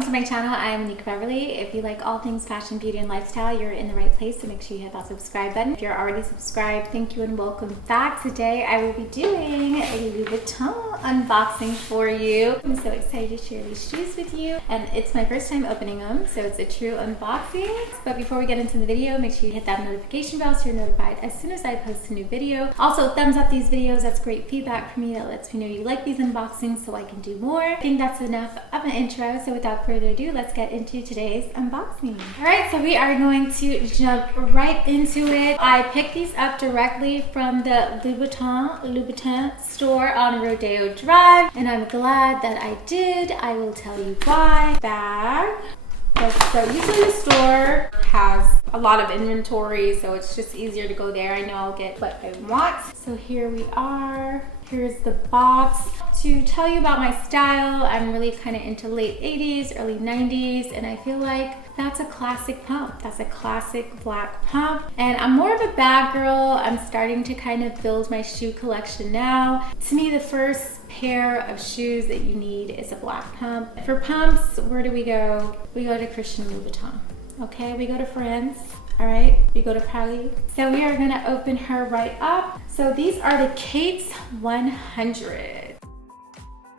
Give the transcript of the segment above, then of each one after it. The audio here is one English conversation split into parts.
welcome to my channel. I'm Manika Beverly. If you like all things fashion, beauty, and lifestyle, you're in the right place, so make sure you hit that subscribe button. If you're already subscribed, thank you and welcome back. Today I will be doing a Louboutin unboxing for you. I'm so excited to share these shoes with you, and it's my first time opening them, so it's a true unboxing. But before we get into the video, make sure you hit that notification bell so you're notified as soon as I post a new video. Also, thumbs up these videos. That's great feedback for me. That lets me know you like these unboxings so I can do more. I think that's enough of an intro, so without further ado, let's get into today's unboxing. Alright, so we are going to jump right into it. I picked these up directly from the Louboutin store on Rodeo Drive, and I'm glad that I did. I will tell you why. Bag. So usually the store has a lot of inventory, so it's just easier to go there. I know I'll get what I want. So here we are. Here's the box. To tell you about my style, I'm really kind of into late 80s, early 90s, and I feel like that's a classic pump. That's a classic black pump. And I'm more of a bag girl. I'm starting to kind of build my shoe collection now. To me, the first pair of shoes that you need is a black pump. For pumps, where do we go? We go to Christian Louboutin. Okay, we go to France. All right, we go to Paris. So we are gonna open her right up. So these are the Kate 100.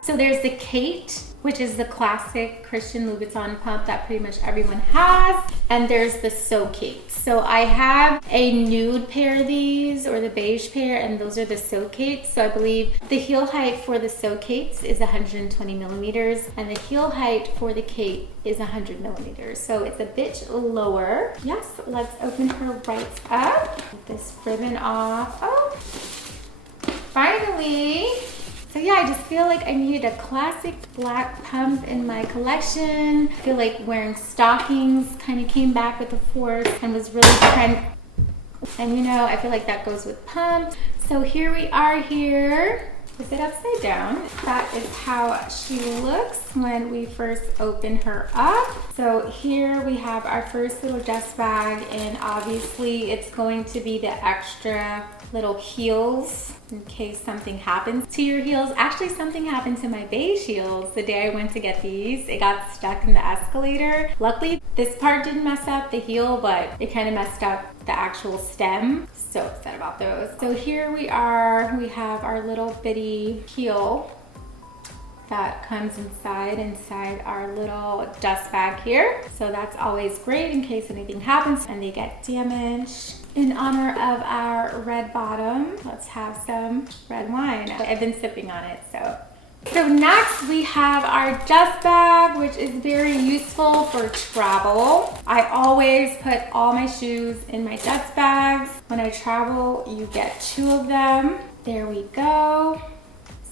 So there's the Kate, which is the classic Christian Louboutin pump that pretty much everyone has. And there's the So Kate. So I have a nude pair of these, or the beige pair, and those are the So Kates. So I believe the heel height for the So Kates is 120 millimeters, and the heel height for the Kate is 100 millimeters. So it's a bit lower. Yes, let's open her right up. Get this ribbon off. Oh, finally. So yeah, I just feel like I needed a classic black pump in my collection. I feel like wearing stockings kind of came back with the force and was really trend. And you know, I feel like that goes with pumps. So here we are here. Is it upside down? That is how she looks when we first open her up. So here we have our first little dust bag, and obviously it's going to be the extra little heels in case something happens to your heels. Actually, something happened to my beige heels the day I went to get these. It got stuck in the escalator. Luckily, this part didn't mess up the heel, but it kind of messed up the actual stem. So upset about those. So here we are. We have our little bitty heel that comes inside our little dust bag here. So that's always great in case anything happens and they get damaged. In honor of our red bottom, let's have some red wine. I've been sipping on it, so. So next we have our dust bag, which is very useful for travel. I always put all my shoes in my dust bags. When I travel, you get 2 of them. There we go.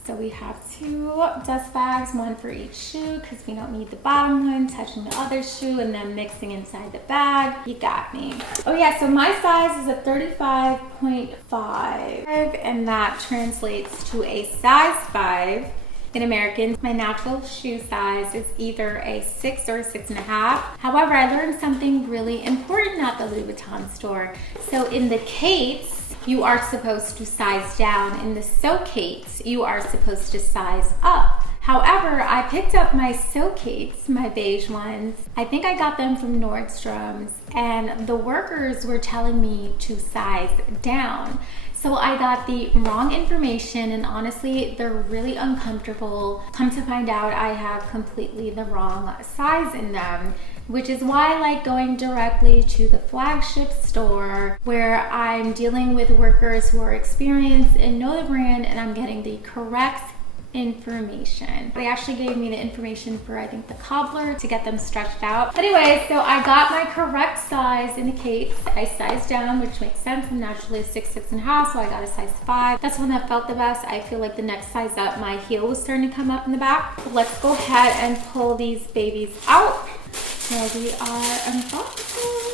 So we have 2 dust bags, 1 for each shoe, because we don't need the bottom one touching the other shoe and then mixing inside the bag. You got me. Oh yeah, so my size is a 35.5, and that translates to a size 5 in American. My natural shoe size is either a 6 or a 6.5. However, I learned something really important at the Louboutin store. So in the Kates, you are supposed to size down. In the So Kates, you are supposed to size up. However, I picked up my So Kates, my beige ones. I think I got them from Nordstrom's, and the workers were telling me to size down. So I got the wrong information, and honestly, they're really uncomfortable. Come to find out, I have completely the wrong size in them, which is why I like going directly to the flagship store where I'm dealing with workers who are experienced and know the brand, and I'm getting the correct information. They actually gave me the information for, I think, the cobbler to get them stretched out. Anyway, so I got my correct size in the Kates. I sized down, which makes sense. I'm naturally a 6, 6.5, so I got a size 5. That's one that felt the best. I feel like the next size up, my heel was starting to come up in the back. So let's go ahead and pull these babies out. Here we are unboxing.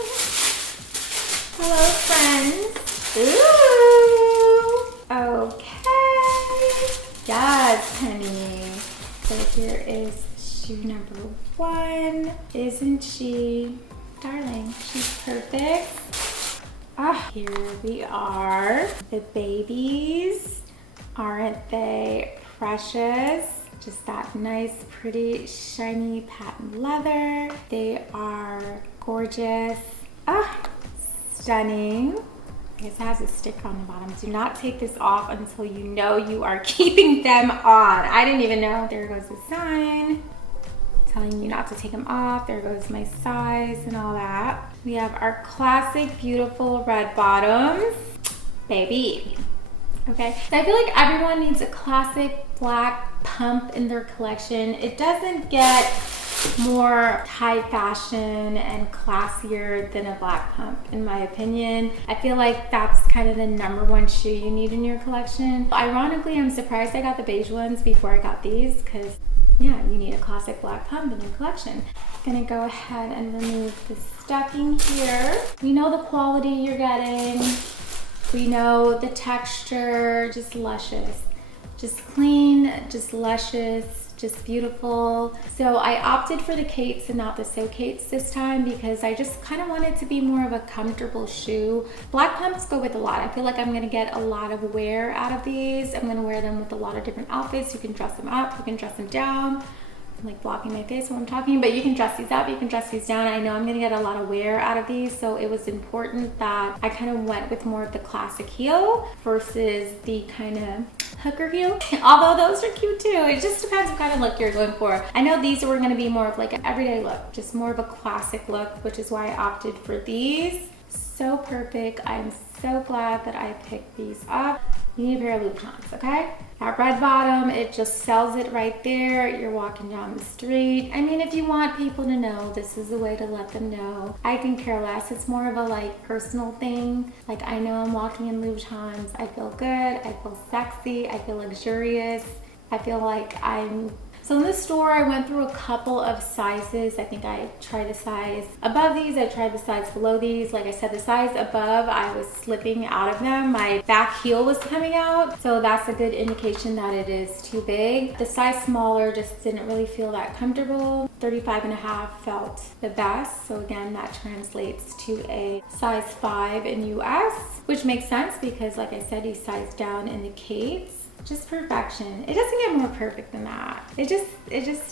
Hello, friends. Ooh. Okay. Yes, honey. So here is shoe number 1. Isn't she darling? She's perfect. Ah, here we are. The babies. Aren't they precious? Just that nice, pretty, shiny patent leather. They are gorgeous. Ah, stunning. I guess it has a sticker on the bottom. Do not take this off until you know you are keeping them on. I didn't even know. There goes the sign telling you not to take them off. There goes my size and all that. We have our classic, beautiful red bottoms. Baby. Okay, so I feel like everyone needs a classic black pump in their collection. It doesn't get more high fashion and classier than a black pump, in my opinion. I feel like that's kind of the #1 shoe you need in your collection. Ironically, I'm surprised I got the beige ones before I got these, because yeah, you need a classic black pump in your collection. I'm gonna go ahead and remove the stuffing here. We know the quality you're getting. We know the texture, just luscious. Just clean, just luscious, just beautiful. So I opted for the Kates and not the So Kates this time because I just kind of wanted to be more of a comfortable shoe. Black pumps go with a lot. I feel like I'm gonna get a lot of wear out of these. I'm gonna wear them with a lot of different outfits. You can dress them up, you can dress them down. I'm like blocking my face while I'm talking, but you can dress these up, you can dress these down. I know I'm gonna get a lot of wear out of these, so it was important that I kind of went with more of the classic heel versus the kind of hooker heel. Although those are cute too. It just depends what kind of look you're going for. I know these were gonna be more of like an everyday look, just more of a classic look, which is why I opted for these. So perfect. I'm so glad that I picked these up. You need a pair of Louboutins, okay? That red bottom, it just sells it right there. You're walking down the street. I mean, if you want people to know, this is a way to let them know. I can care less. It's more of a like personal thing. Like I know I'm walking in Louboutins. I feel good. I feel sexy. I feel luxurious. I feel like I'm... So in the store, I went through a couple of sizes. I think I tried the size above these. I tried the size below these. Like I said, the size above, I was slipping out of them. My back heel was coming out. So that's a good indication that it is too big. The size smaller just didn't really feel that comfortable. 35.5 felt the best. So again, that translates to a size 5 in US, which makes sense because like I said, you size down in the Kates. Just perfection. It doesn't get more perfect than that. It just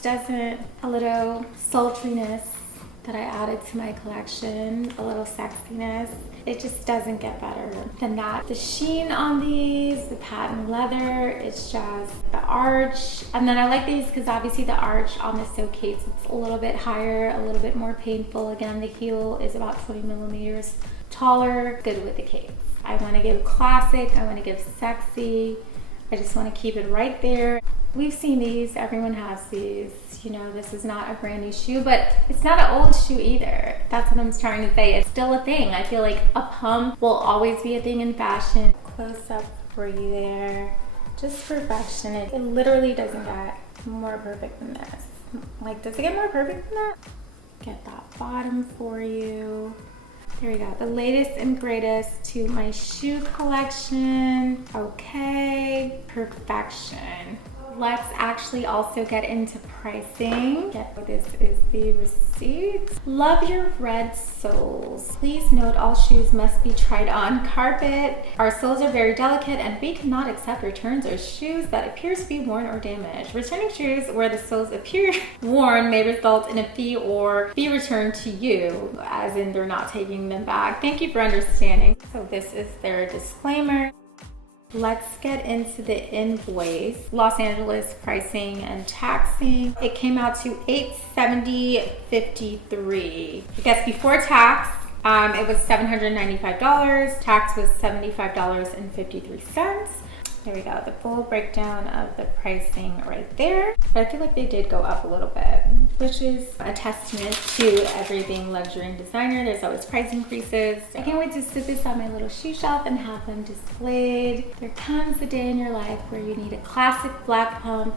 doesn't. A little sultriness that I added to my collection, a little sexiness. It just doesn't get better than that. The sheen on these, the patent leather, it's just the arch. And then I like these because obviously the arch on the So Kates, it's a little bit higher, a little bit more painful. Again, the heel is about 20 millimeters taller. Good with the Kates. I want to give classic, I want to give sexy. I just want to keep it right there. We've seen these, everyone has these. You know, this is not a brand new shoe, but it's not an old shoe either. That's what I'm trying to say. It's still a thing. I feel like a pump will always be a thing in fashion. Close up for you there. Just perfection. It literally doesn't get more perfect than this. Like, does it get more perfect than that? Get that bottom for you. There we go, the latest and greatest to my shoe collection. Okay, perfection. Let's actually also get into pricing. This is the receipt. Love your red soles. Please note all shoes must be tried on carpet. Our soles are very delicate and we cannot accept returns or shoes that appear to be worn or damaged. Returning shoes where the soles appear worn may result in a fee or be returned to you, as in they're not taking them back. Thank you for understanding. So this is their disclaimer. Let's get into the invoice. Los Angeles pricing and taxing. It came out to $870.53. I guess before tax, it was $795. Tax was $75.53. There we go, the full breakdown of the pricing right there. But I feel like they did go up a little bit, which is a testament to everything luxury and designer. There's always price increases. I can't wait to sit this on my little shoe shelf and have them displayed. There comes a day in your life where you need a classic black pump,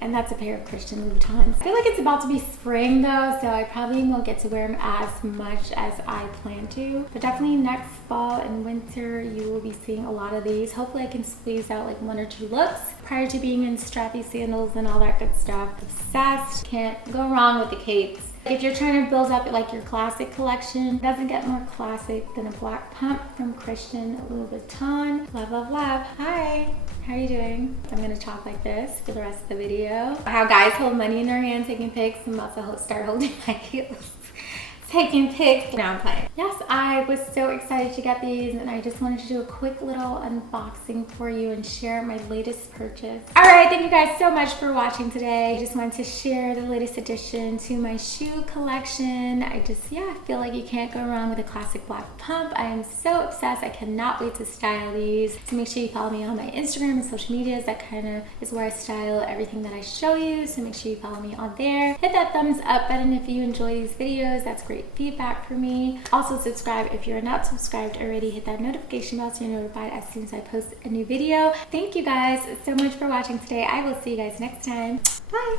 and that's a pair of Christian Louboutins. I feel like it's about to be spring though, so I probably won't get to wear them as much as I plan to. But definitely next fall and winter, you will be seeing a lot of these. Hopefully I can squeeze out like 1 or 2 looks prior to being in strappy sandals and all that good stuff. Obsessed. Can't go wrong with the Kates. If you're trying to build up like your classic collection, it doesn't get more classic than a black pump from Christian Louboutin. Love, love, love. Hi. How are you doing? I'm gonna talk like this for the rest of the video. How guys hold money in their hand taking pics. I'm about to start holding my heels. Taking pics. Now I'm playing. Yes, I was so excited to get these and I just wanted to do a quick little unboxing for you and share my latest purchase. All right, thank you guys so much for watching today. I just wanted to share the latest addition to my shoe collection. I feel like you can't go wrong with a classic black pump. I am so obsessed. I cannot wait to style these. So make sure you follow me on my Instagram and social medias. That kind of is where I style everything that I show you. So make sure you follow me on there. Hit that thumbs up button if you enjoy these videos. That's great feedback for me. Also subscribe if you're not subscribed already. Hit that notification bell so you're notified as soon as I post a new video. Thank you guys so much for watching today. I will see you guys next time. Bye.